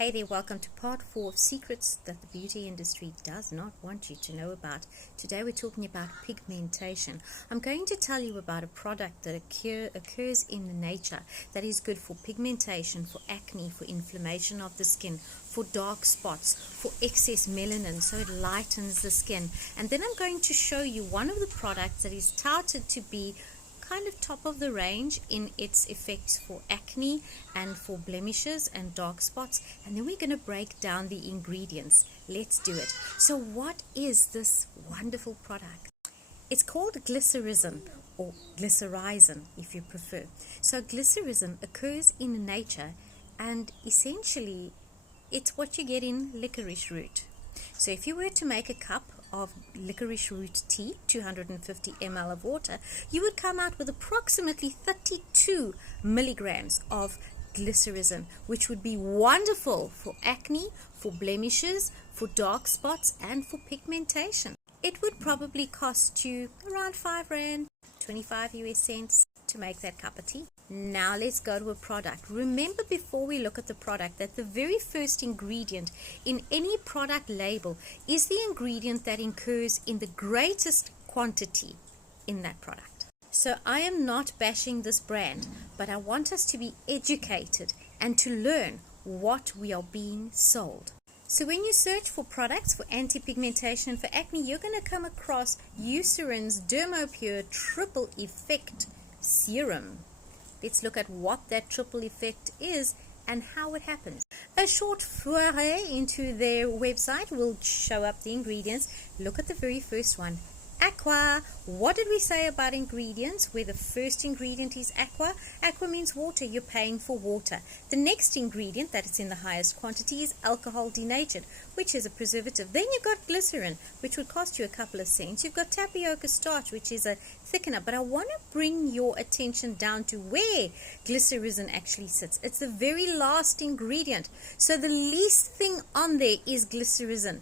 Hey there, welcome to part 4 of secrets that the beauty industry does not want you to know about. Today we're talking about pigmentation. I'm going to tell you about a product that occurs in nature that is good for pigmentation, for acne, for inflammation of the skin, for dark spots, for excess melanin, so it lightens the skin. And then I'm going to show you one of the products that is touted to be kind of top of the range in its effects for acne and for blemishes and dark spots, and then we're going to break down the ingredients. Let's do it. So what is this wonderful product? It's called glycyrrhizin, or glycyrrhizin if you prefer. So glycyrrhizin occurs in nature, and essentially it's what you get in licorice root. So if you were to make a cup of licorice root tea, 250 ml of water, you would come out with approximately 32 milligrams of glycyrrhizin, which would be wonderful for acne, for blemishes, for dark spots, and for pigmentation. It would probably cost you around 5 Rand, 25 US cents to make that cup of tea. Now let's go to a product. Remember, before we look at the product, that the very first ingredient in any product label is the ingredient that occurs in the greatest quantity in that product. So I am not bashing this brand, but I want us to be educated and to learn what we are being sold. So when you search for products for anti-pigmentation for acne, you're going to come across Eucerin's Dermopure Triple Effect Serum. Let's look at what that triple effect is and how it happens. A short foray into their website will show up the ingredients. Look at the very first one. Aqua. What did we say about ingredients where the first ingredient is aqua? Aqua means water. You're paying for water. The next ingredient that is in the highest quantity is alcohol denatured, which is a preservative. Then you've got glycerin, which would cost you a couple of cents. You've got tapioca starch, which is a thickener. But I want to bring your attention down to where glycyrrhizin actually sits. It's the very last ingredient. So the least thing on there is glycyrrhizin.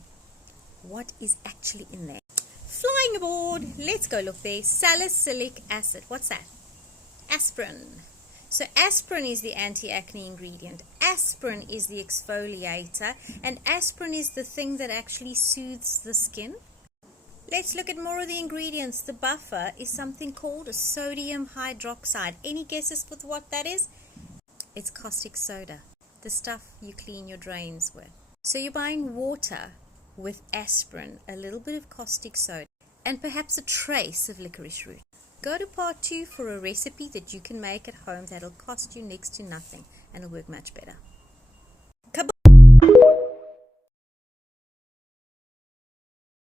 What is actually in there? Flying aboard, let's go look there. Salicylic acid. What's that? Aspirin. So aspirin is the anti-acne ingredient. Aspirin is the exfoliator, and aspirin is the thing that actually soothes the skin. Let's look at more of the ingredients. The buffer is something called sodium hydroxide. Any guesses with what that is? It's caustic soda, the stuff you clean your drains with. So you're buying water with aspirin, a little bit of caustic soda, and perhaps a trace of licorice root. Go to part 2 for a recipe that you can make at home that'll cost you next to nothing and it'll work much better.